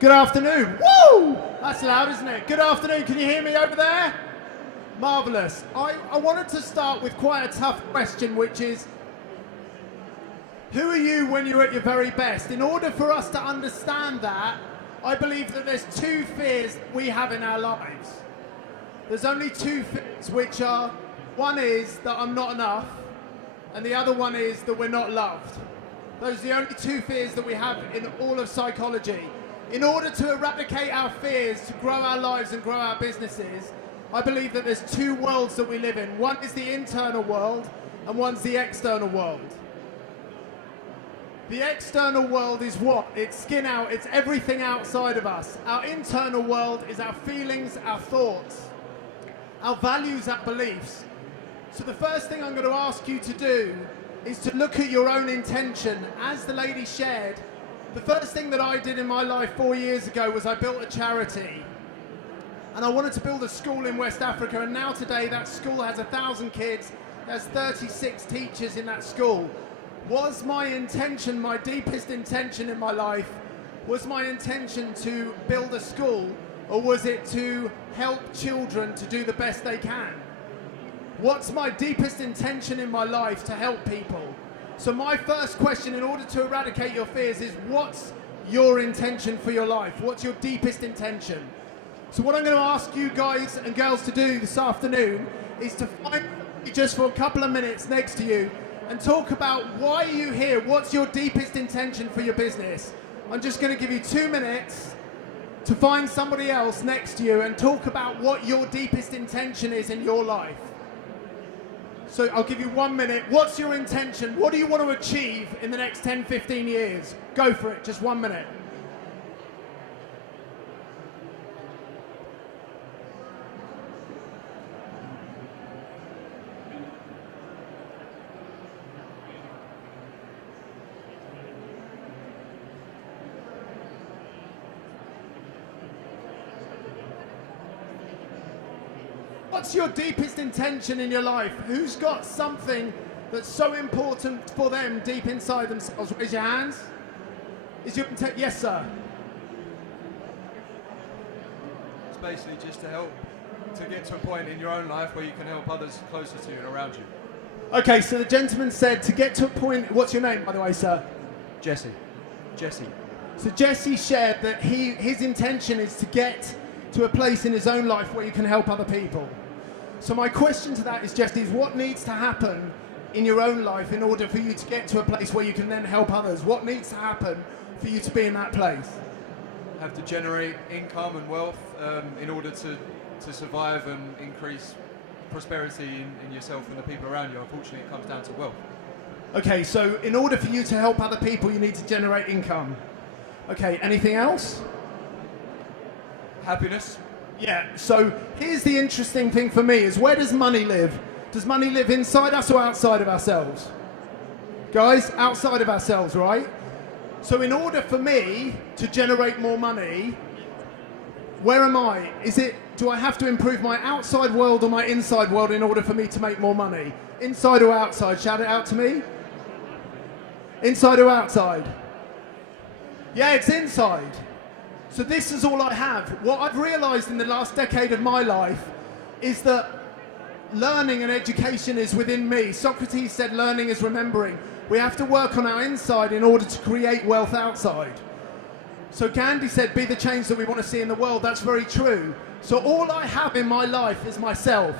Good afternoon. Woo! That's loud, isn't it? Good afternoon. Can you hear me over there? Marvellous. I wanted to start with quite a tough question, which is, who are you when you're at your very best? In order for us to understand that, I believe that there's two fears we have in our lives. There's only two fears, which are, one is that I'm not enough, and the other one is that we're not loved. Those are the only two fears that we have in all of psychology. In order to eradicate our fears, to grow our lives and grow our businesses, I believe that there's two worlds that we live in. One is the internal world, and one's the external world. The external world is what? It's skin out, it's everything outside of us. Our internal world is our feelings, our thoughts, our values, our beliefs. So the first thing I'm going to ask you to do is to look at your own intention. As the lady shared, the first thing that I did in my life 4 years ago was I built a charity. And I wanted to build a school in West Africa, and now today that school has 1,000 kids, there's 36 teachers in that school. Was my intention, my deepest intention in my life, was my intention to build a school, or was it to help children to do the best they can? What's my deepest intention in my life? To help people. So my first question, in order to eradicate your fears, is what's your intention for your life? What's your deepest intention? So what I'm going to ask you guys and girls to do this afternoon is to find just for a couple of minutes next to you and talk about why are you here? What's your deepest intention for your business? I'm just going to give you 2 minutes to find somebody else next to you and talk about what your deepest intention is in your life. So I'll give you 1 minute. What's your intention? What do you want to achieve in the next 10, 15 years? Go for it, just 1 minute. What's your deepest intention in your life? Who's got something that's so important for them deep inside themselves? Raise your hands. Is your intent? Yes, sir. It's basically just to help to get to a point in your own life where you can help others closer to you and around you. Okay, so the gentleman said to get to a point. What's your name, by the way, sir? Jesse. So Jesse shared that his intention is to get to a place in his own life where you can help other people. So my question to that is, Jesse, is what needs to happen in your own life in order for you to get to a place where you can then help others? What needs to happen for you to be in that place? Have to generate income and wealth in order to survive and increase prosperity in yourself and the people around you. Unfortunately, it comes down to wealth. Okay, so in order for you to help other people, you need to generate income. Okay, anything else? Happiness. Yeah, so here's the interesting thing for me is, where does money live? Does money live inside us or outside of ourselves? Guys, outside of ourselves, right? So in order for me to generate more money, where am I? Do I have to improve my outside world or my inside world in order for me to make more money? Inside or outside? Shout it out to me. Inside or outside? Yeah, it's inside. So this is all I have. What I've realized in the last decade of my life is that learning and education is within me. Socrates said learning is remembering. We have to work on our inside in order to create wealth outside. So Gandhi said, be the change that we want to see in the world. That's very true. So all I have in my life is myself.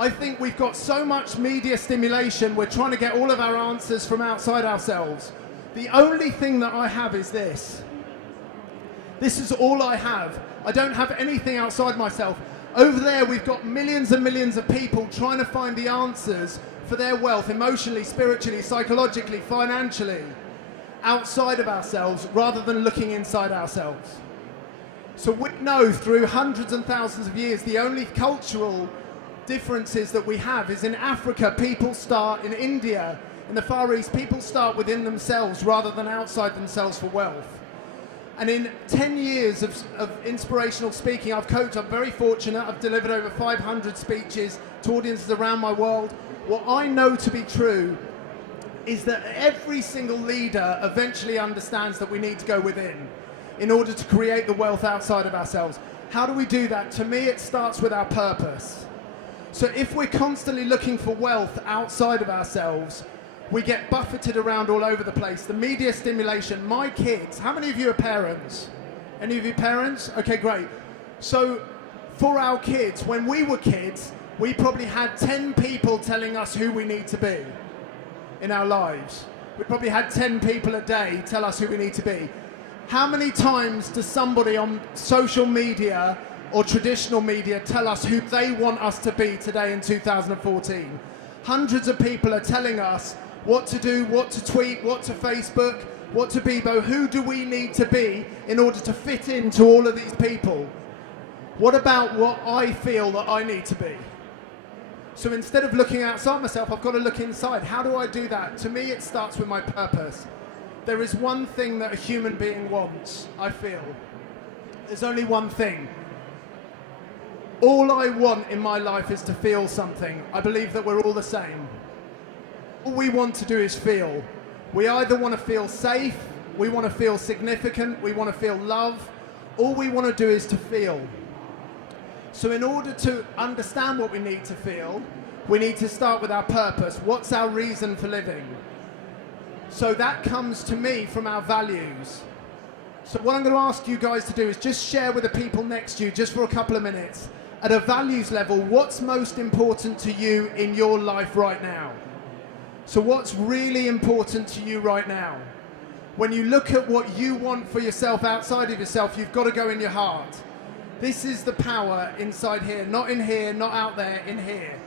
I think we've got so much media stimulation, we're trying to get all of our answers from outside ourselves. The only thing that I have is this. This is all I have. I don't have anything outside myself. Over there, we've got millions and millions of people trying to find the answers for their wealth, emotionally, spiritually, psychologically, financially, outside of ourselves, rather than looking inside ourselves. So we know through hundreds and thousands of years, the only cultural differences that we have is in Africa, people start, in India, in the Far East, people start within themselves rather than outside themselves for wealth. And in 10 years of inspirational speaking, I've coached, I'm very fortunate, I've delivered over 500 speeches to audiences around my world. What I know to be true is that every single leader eventually understands that we need to go within. in order to create the wealth outside of ourselves. How do we do that? To me, it starts with our purpose. So if we're constantly looking for wealth outside of ourselves, we get buffeted around all over the place. The media stimulation, my kids, how many of you are parents? Any of you parents? Okay, great. So for our kids, when we were kids, we probably had 10 people telling us who we need to be in our lives. We probably had 10 people a day tell us who we need to be. How many times does somebody on social media or traditional media tell us who they want us to be today in 2014? Hundreds of people are telling us what to do, what to tweet, what to Facebook, what to Bebo. Who do we need to be in order to fit into all of these people? What about what I feel that I need to be? So instead of looking outside myself, I've got to look inside. How do I do that? To me, it starts with my purpose. There is one thing that a human being wants, I feel. There's only one thing. All I want in my life is to feel something. I believe that we're all the same. All we want to do is feel. We either want to feel safe, we want to feel significant, we want to feel love. All we want to do is to feel. So in order to understand what we need to feel, we need to start with our purpose. What's our reason for living? So that comes to me from our values. So what I'm going to ask you guys to do is just share with the people next to you, just for a couple of minutes, at a values level, what's most important to you in your life right now? So what's really important to you right now? When you look at what you want for yourself outside of yourself, you've got to go in your heart. This is the power inside here, not in here, not out there, in here.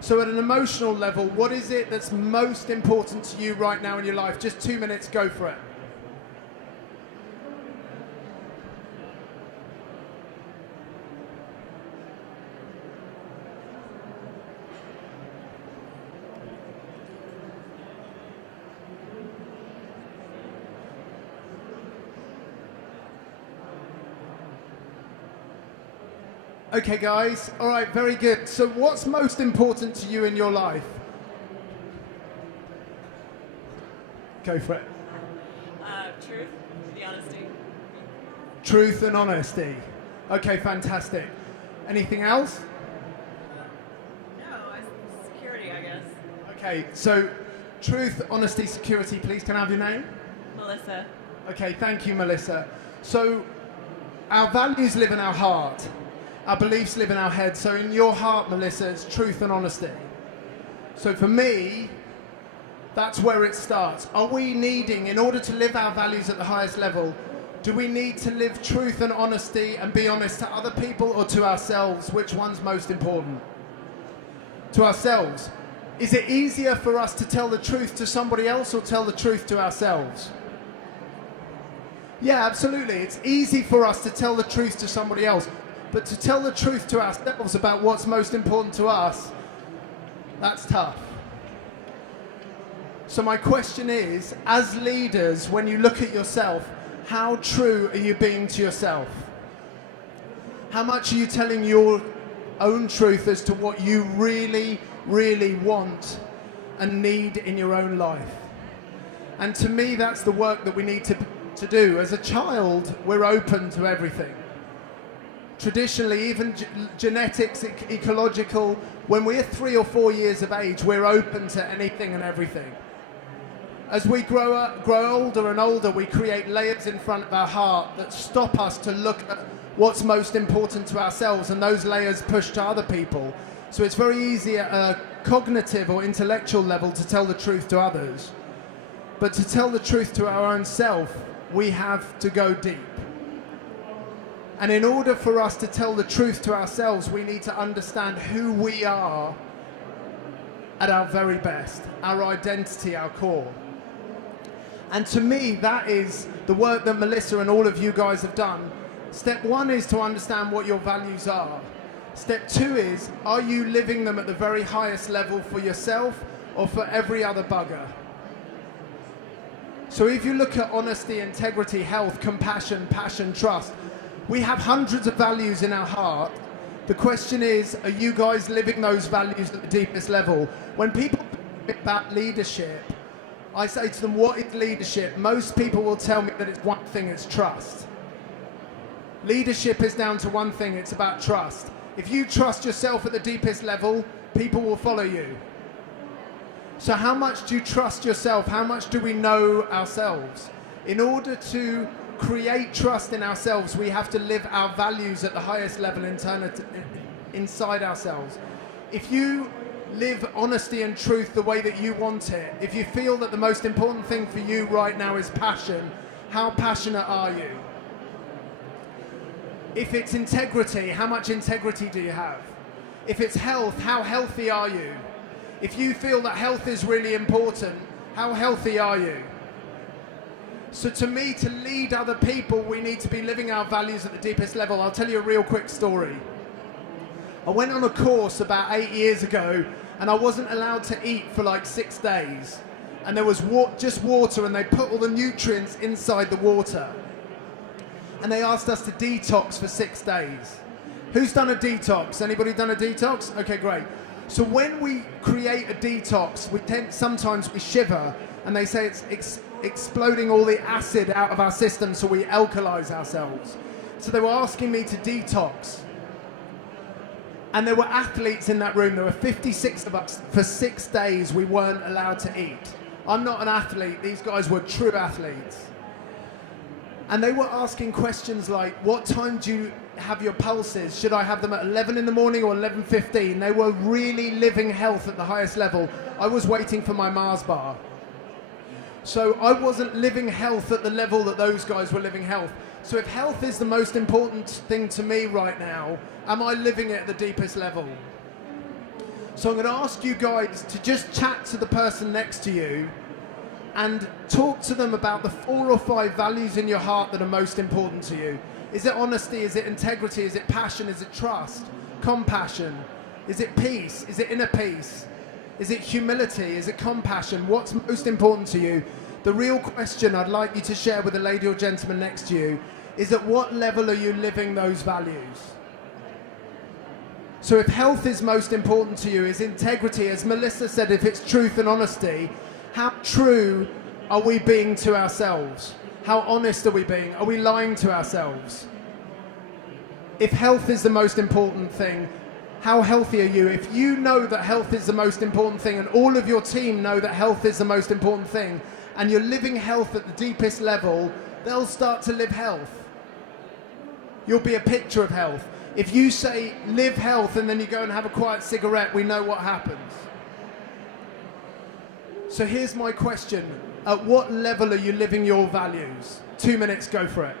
So at an emotional level, what is it that's most important to you right now in your life? Just 2 minutes, go for it. Okay, guys. All right, very good. So what's most important to you in your life? Go for it. Truth, the honesty. Truth and honesty. Okay, fantastic. Anything else? No, security, I guess. Okay, so truth, honesty, security. Please, can I have your name? Melissa. Okay, thank you, Melissa. So our values live in our heart. Our beliefs live in our head. So in your heart, Melissa, it's truth and honesty. So for me, that's where it starts. Are we needing, in order to live our values at the highest level, do we need to live truth and honesty and be honest to other people or to ourselves? Which one's most important? To ourselves. Is it easier for us to tell the truth to somebody else or tell the truth to ourselves? Yeah, absolutely. It's easy for us to tell the truth to somebody else. But to tell the truth to ourselves about what's most important to us, that's tough. So my question is, as leaders, when you look at yourself, how true are you being to yourself? How much are you telling your own truth as to what you really, really want and need in your own life? And to me, that's the work that we need to do. As a child, we're open to everything. Traditionally, even genetics, ecological, when we're 3 or 4 years of age, we're open to anything and everything. As we grow older and older, we create layers in front of our heart that stop us to look at what's most important to ourselves, and those layers push to other people. So it's very easy at a cognitive or intellectual level to tell the truth to others. But to tell the truth to our own self, we have to go deep. And in order for us to tell the truth to ourselves, we need to understand who we are at our very best, our identity, our core. And to me, that is the work that Melissa and all of you guys have done. Step 1 is to understand what your values are. Step 2 is, are you living them at the very highest level for yourself or for every other bugger? So if you look at honesty, integrity, health, compassion, passion, trust, we have hundreds of values in our heart. The question is, are you guys living those values at the deepest level? When people talk about leadership, I say to them, what is leadership? Most people will tell me that it's one thing, it's trust. Leadership is down to one thing, it's about trust. If you trust yourself at the deepest level, people will follow you. So how much do you trust yourself? How much do we know ourselves? In order to create trust in ourselves, we have to live our values at the highest level inside ourselves. If you live honesty and truth the way that you want it, if you feel that the most important thing for you right now is passion, how passionate are you? If it's integrity, how much integrity do you have? If it's health, how healthy are you? If you feel that health is really important, how healthy are you? So to me, to lead other people, we need to be living our values at the deepest level. I'll tell you a real quick story. I went on a course about 8 years ago, and I wasn't allowed to eat for like 6 days. And there was just water, and they put all the nutrients inside the water. And they asked us to detox for 6 days. Who's done a detox? Anybody done a detox? Okay, great. So when we create a detox, sometimes we shiver, and they say it's exploding all the acid out of our system, so we alkalize ourselves. So they were asking me to detox. And there were athletes in that room. There were 56 of us. For 6 days, we weren't allowed to eat. I'm not an athlete. These guys were true athletes. And they were asking questions like, what time do you have your pulses? Should I have them at 11 in the morning or 11:15? They were really living health at the highest level. I was waiting for my Mars bar. So I wasn't living health at the level that those guys were living health. So if health is the most important thing to me right now, am I living it at the deepest level? So I'm going to ask you guys to just chat to the person next to you and talk to them about the 4 or 5 values in your heart that are most important to you. Is it honesty? Is it integrity? Is it passion? Is it trust? Compassion? Is it peace? Is it inner peace? Is it humility? Is it compassion? What's most important to you? The real question I'd like you to share with the lady or gentleman next to you is, at what level are you living those values? So if health is most important to you, is integrity, as Melissa said, if it's truth and honesty, how true are we being to ourselves? How honest are we being? Are we lying to ourselves? If health is the most important thing, how healthy are you? If you know that health is the most important thing, and all of your team know that health is the most important thing, and you're living health at the deepest level, they'll start to live health. You'll be a picture of health. If you say, live health, and then you go and have a quiet cigarette, we know what happens. So here's my question. At what level are you living your values? 2 minutes, go for it.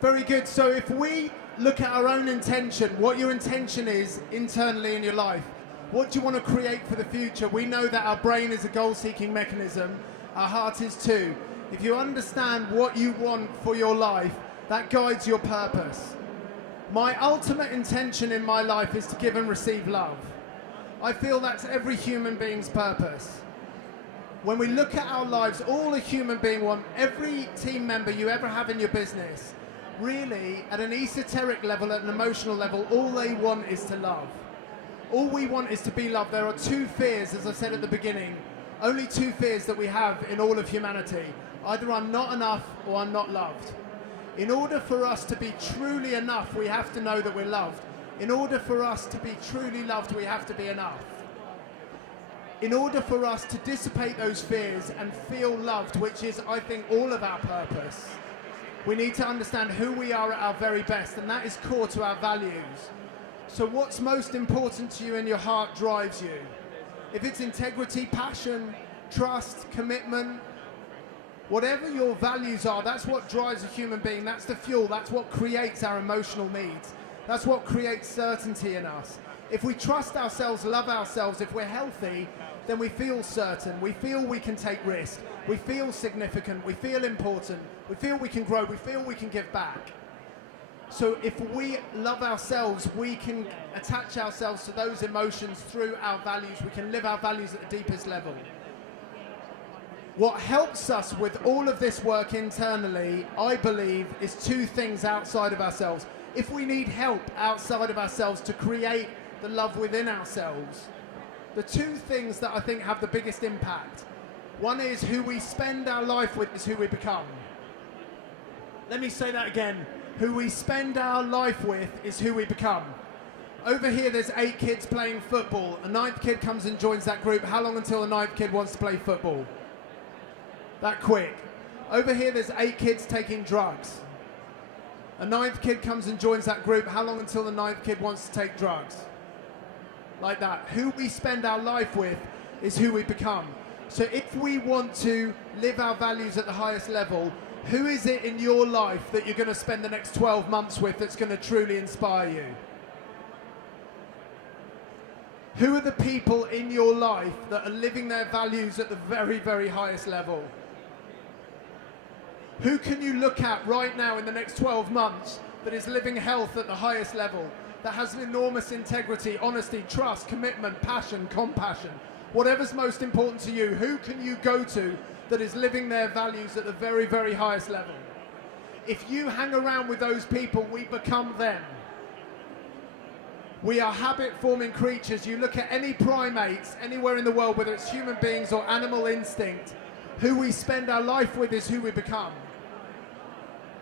Very good. So if we look at our own intention, what your intention is internally in your life, what do you want to create for the future? We know that our brain is a goal-seeking mechanism. Our heart is too. If you understand what you want for your life, that guides your purpose. My ultimate intention in my life is to give and receive love. I feel that's every human being's purpose. When we look at our lives, all a human being wants, every team member you ever have in your business, really, at an esoteric level, at an emotional level, all they want is to love. All we want is to be loved. There are 2 fears, as I said at the beginning, only 2 fears that we have in all of humanity. Either I'm not enough or I'm not loved. In order for us to be truly enough, we have to know that we're loved. In order for us to be truly loved, we have to be enough. In order for us to dissipate those fears and feel loved, which is, I think, all of our purpose, we need to understand who we are at our very best, and that is core to our values. So what's most important to you in your heart drives you. If it's integrity, passion, trust, commitment, whatever your values are, that's what drives a human being. That's the fuel. That's what creates our emotional needs. That's what creates certainty in us. If we trust ourselves, love ourselves, if we're healthy, then we feel certain. We feel we can take risk. We feel significant. We feel important. We feel we can grow. We feel we can give back. So if we love ourselves, we can attach ourselves to those emotions through our values. We can live our values at the deepest level. What helps us with all of this work internally, I believe, is 2 things outside of ourselves. If we need help outside of ourselves to create the love within ourselves, the two things that I think have the biggest impact. One is who we spend our life with is who we become. Let me say that again. Who we spend our life with is who we become. Over here there's 8 kids playing football. A 9th kid comes and joins that group. How long until the 9th kid wants to play football? That quick. Over here there's 8 kids taking drugs. A 9th kid comes and joins that group. How long until the 9th kid wants to take drugs? Like that. Who we spend our life with is who we become. So if we want to live our values at the highest level, who is it in your life that you're going to spend the next 12 months with that's going to truly inspire you? Who are the people in your life that are living their values at the very, very highest level? Who can you look at right now in the next 12 months that is living health at the highest level, that has enormous integrity, honesty, trust, commitment, passion, compassion? Whatever's most important to you, who can you go to that is living their values at the very, very highest level? If you hang around with those people, we become them. We are habit-forming creatures. You look at any primates anywhere in the world, whether it's human beings or animal instinct, who we spend our life with is who we become.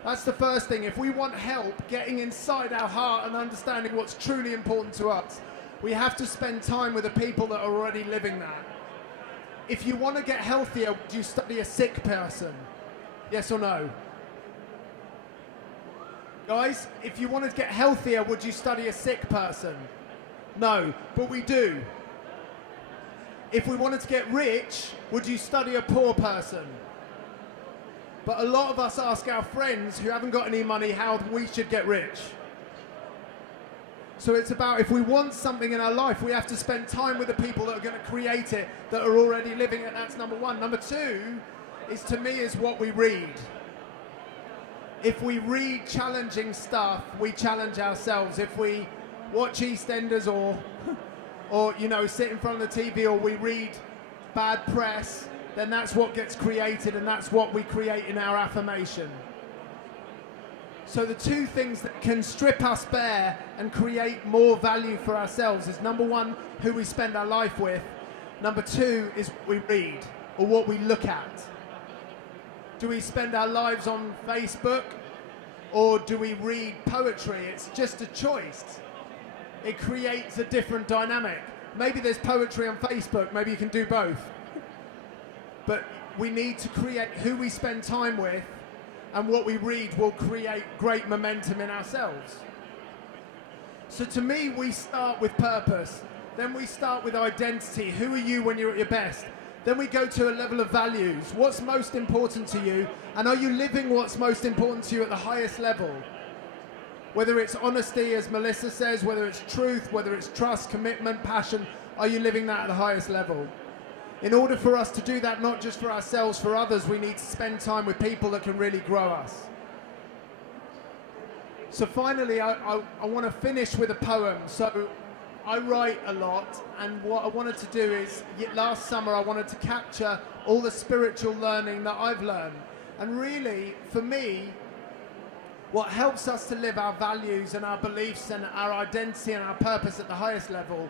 That's the first thing. If we want help getting inside our heart and understanding what's truly important to us, we have to spend time with the people that are already living that. If you want to get healthier, would you study a sick person? Yes or no? Guys, if you wanted to get healthier, would you study a sick person? No, but we do. If we wanted to get rich, would you study a poor person? But a lot of us ask our friends who haven't got any money how we should get rich. So it's about, if we want something in our life, we have to spend time with the people that are going to create it, that are already living it. That's number one. Number two is, to me, is what we read. If we read challenging stuff, we challenge ourselves. If we watch EastEnders or you know, sit in front of the TV, or we read bad press, then that's what gets created, and that's what we create in our affirmation. So the two things that can strip us bare and create more value for ourselves is, number one, who we spend our life with. Number two is what we read or what we look at. Do we spend our lives on Facebook, or do we read poetry? It's just a choice. It creates a different dynamic. Maybe there's poetry on Facebook, maybe you can do both. But we need to create who we spend time with, and what we read will create great momentum in ourselves. So to me, we start with purpose. Then we start with identity. Who are you when you're at your best? Then we go to a level of values. What's most important to you? And are you living what's most important to you at the highest level? Whether it's honesty, as Melissa says, whether it's truth, whether it's trust, commitment, passion, are you living that at the highest level? In order for us to do that, not just for ourselves, for others, we need to spend time with people that can really grow us. So finally, I want to finish with a poem. So I write a lot, and what I wanted to do is, last summer I wanted to capture all the spiritual learning that I've learned. And really, for me, what helps us to live our values and our beliefs and our identity and our purpose at the highest level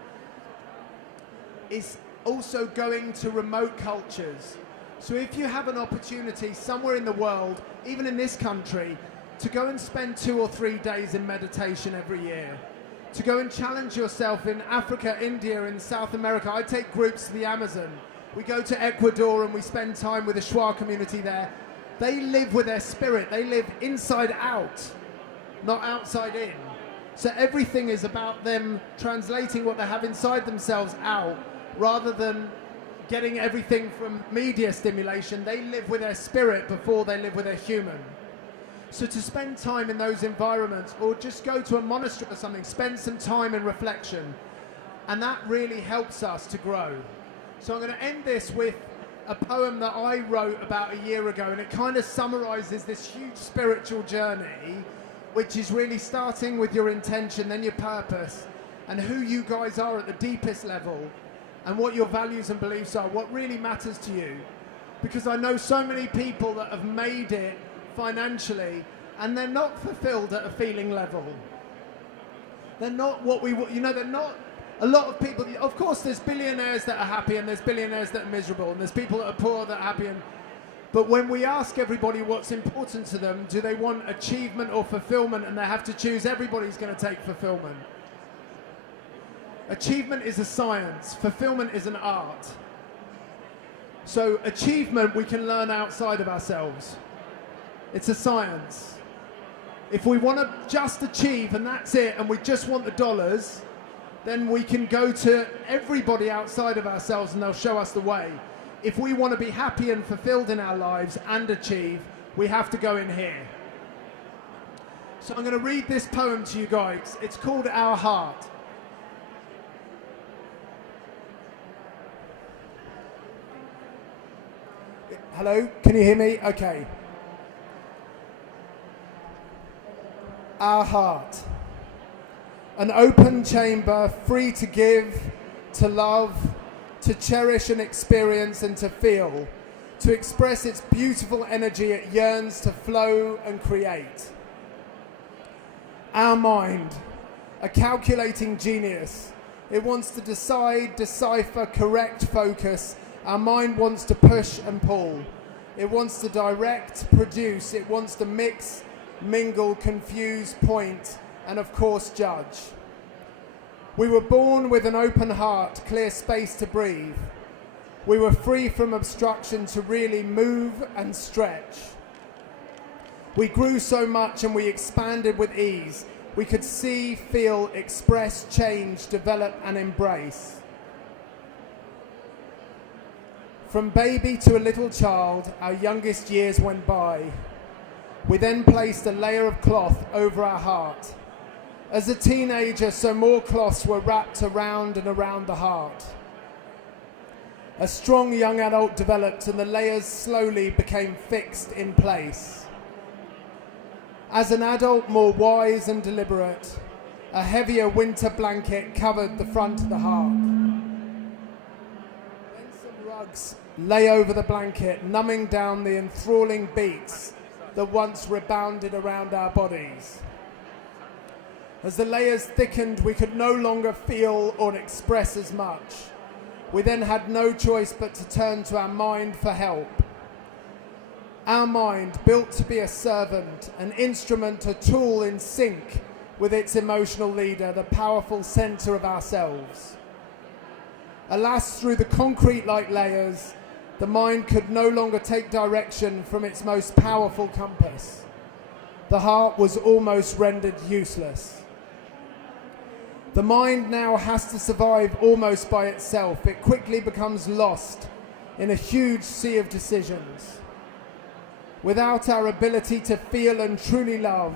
is also going to remote cultures. So if you have an opportunity somewhere in the world, even in this country, to go and spend 2 or 3 days in meditation every year, to go and challenge yourself in Africa, India, and South America. I take groups to the Amazon. We go to Ecuador and we spend time with the Shwa community there. They live with their spirit. They live inside out, not outside in. So everything is about them translating what they have inside themselves out, rather than getting everything from media stimulation. They live with their spirit before they live with their human. So to spend time in those environments, or just go to a monastery or something, spend some time in reflection, and that really helps us to grow. So I'm going to end this with a poem that I wrote about a year ago, and it kind of summarizes this huge spiritual journey, which is really starting with your intention, then your purpose, and who you guys are at the deepest level, and what your values and beliefs are, what really matters to you. Because I know so many people that have made it financially, and they're not fulfilled at a feeling level. They're not what we, you know, they're not A lot of people, of course, there's billionaires that are happy and there's billionaires that are miserable and there's people that are poor that are happy. But when we ask everybody what's important to them, do they want achievement or fulfillment, and they have to choose, everybody's going to take fulfillment. Achievement is a science, fulfillment is an art. So achievement we can learn outside of ourselves. It's a science. If we want to just achieve and that's it, and we just want the dollars, then we can go to everybody outside of ourselves and they'll show us the way. If we want to be happy and fulfilled in our lives and achieve, we have to go in here. So I'm going to read this poem to you guys. It's called Our Heart. Hello, can you hear me? Okay. Our heart. An open chamber, free to give, to love, to cherish and experience and to feel, to express its beautiful energy it yearns to flow and create. Our mind, a calculating genius. It wants to decide, decipher, correct, focus. Our mind wants to push and pull. It wants to direct, produce. It wants to mix, mingle, confuse, point, and of course judge. We were born with an open heart, clear space to breathe. We were free from obstruction to really move and stretch. We grew so much and we expanded with ease. We could see, feel, express, change, develop, and embrace. From baby to a little child, our youngest years went by. We then placed a layer of cloth over our heart. As a teenager, so more cloths were wrapped around and around the heart. A strong young adult developed and the layers slowly became fixed in place. As an adult, more wise and deliberate, a heavier winter blanket covered the front of the heart. Then some rugs lay over the blanket, numbing down the enthralling beats that once rebounded around our bodies. As the layers thickened, we could no longer feel or express as much. We then had no choice but to turn to our mind for help. Our mind, built to be a servant, an instrument, a tool in sync with its emotional leader, the powerful center of ourselves. Alas, through the concrete-like layers, the mind could no longer take direction from its most powerful compass. The heart was almost rendered useless. The mind now has to survive almost by itself. It quickly becomes lost in a huge sea of decisions. Without our ability to feel and truly love,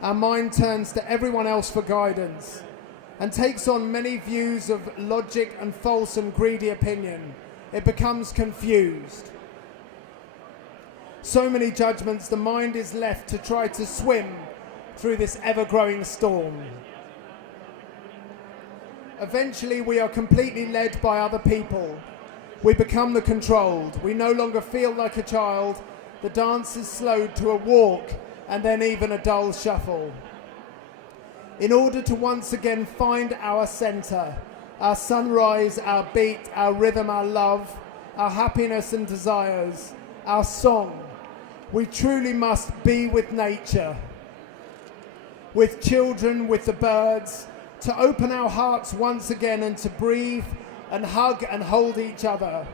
our mind turns to everyone else for guidance and takes on many views of logic and false and greedy opinion. It becomes confused. So many judgments, the mind is left to try to swim through this ever-growing storm. Eventually, we are completely led by other people. We become the controlled. We no longer feel like a child. The dance is slowed to a walk and then even a dull shuffle. In order to once again find our center, our sunrise, our beat, our rhythm, our love, our happiness and desires, our song, we truly must be with nature, with children, with the birds, to open our hearts once again and to breathe and hug and hold each other,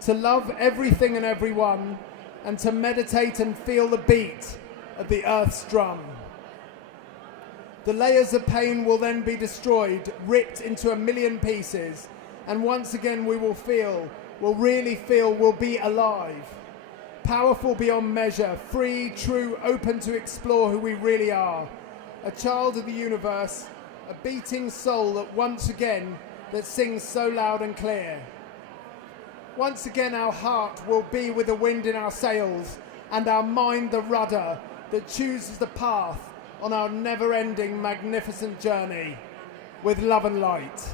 to love everything and everyone, and to meditate and feel the beat of the earth's drum. The layers of pain will then be destroyed, ripped into a million pieces, and once again we will feel, will really feel, will be alive, powerful beyond measure, free, true, open to explore who we really are, a child of the universe, a beating soul that once again that sings so loud and clear. Once again our heart will be with the wind in our sails and our mind the rudder that chooses the path on our never-ending magnificent journey with love and light.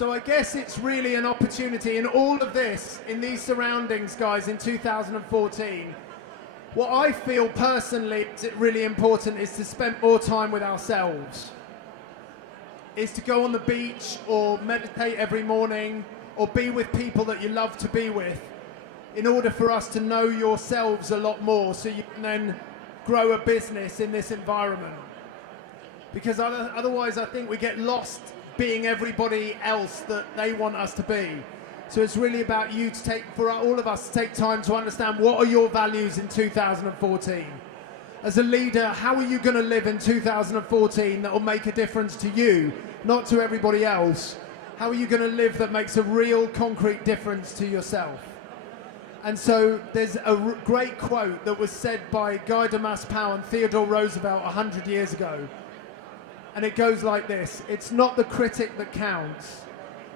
So I guess it's really an opportunity in all of this, in these surroundings, guys, in 2014. What I feel personally is really important is to spend more time with ourselves. Is to go on the beach or meditate every morning or be with people that you love to be with in order for us to know yourselves a lot more so you can then grow a business in this environment. Because otherwise I think we get lost being everybody else that they want us to be. So it's really about you to take, for all of us to take time to understand what are your values in 2014. As a leader, how are you going to live in 2014 that will make a difference to you, not to everybody else? How are you going to live that makes a real concrete difference to yourself? And so there's a great quote that was said by Guy de Massepain and Theodore Roosevelt 100 years ago. And it goes like this: it's not the critic that counts,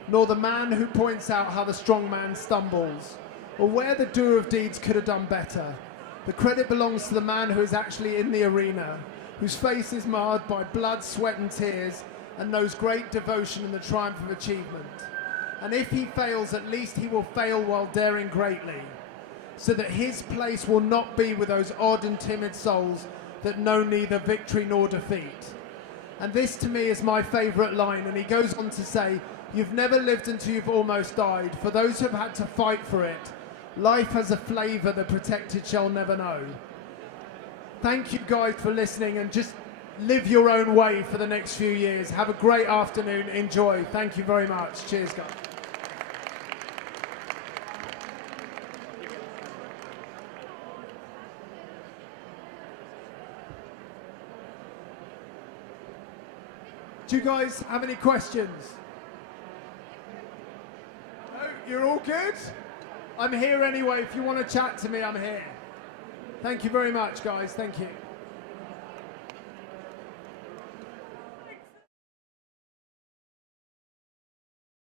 nor the man who points out how the strong man stumbles, or where the doer of deeds could have done better. The credit belongs to the man who is actually in the arena, whose face is marred by blood, sweat and tears, and knows great devotion in the triumph of achievement. And if he fails, at least he will fail while daring greatly, so that his place will not be with those odd and timid souls that know neither victory nor defeat. And this to me is my favourite line, and he goes on to say, you've never lived until you've almost died. For those who have had to fight for it, life has a flavour the protected shall never know. Thank you guys for listening, and just live your own way for the next few years. Have a great afternoon. Enjoy. Thank you very much. Cheers, guys. Do you guys have any questions? No, you're all good? I'm here anyway. If you want to chat to me, I'm here. Thank you very much, guys. Thank you.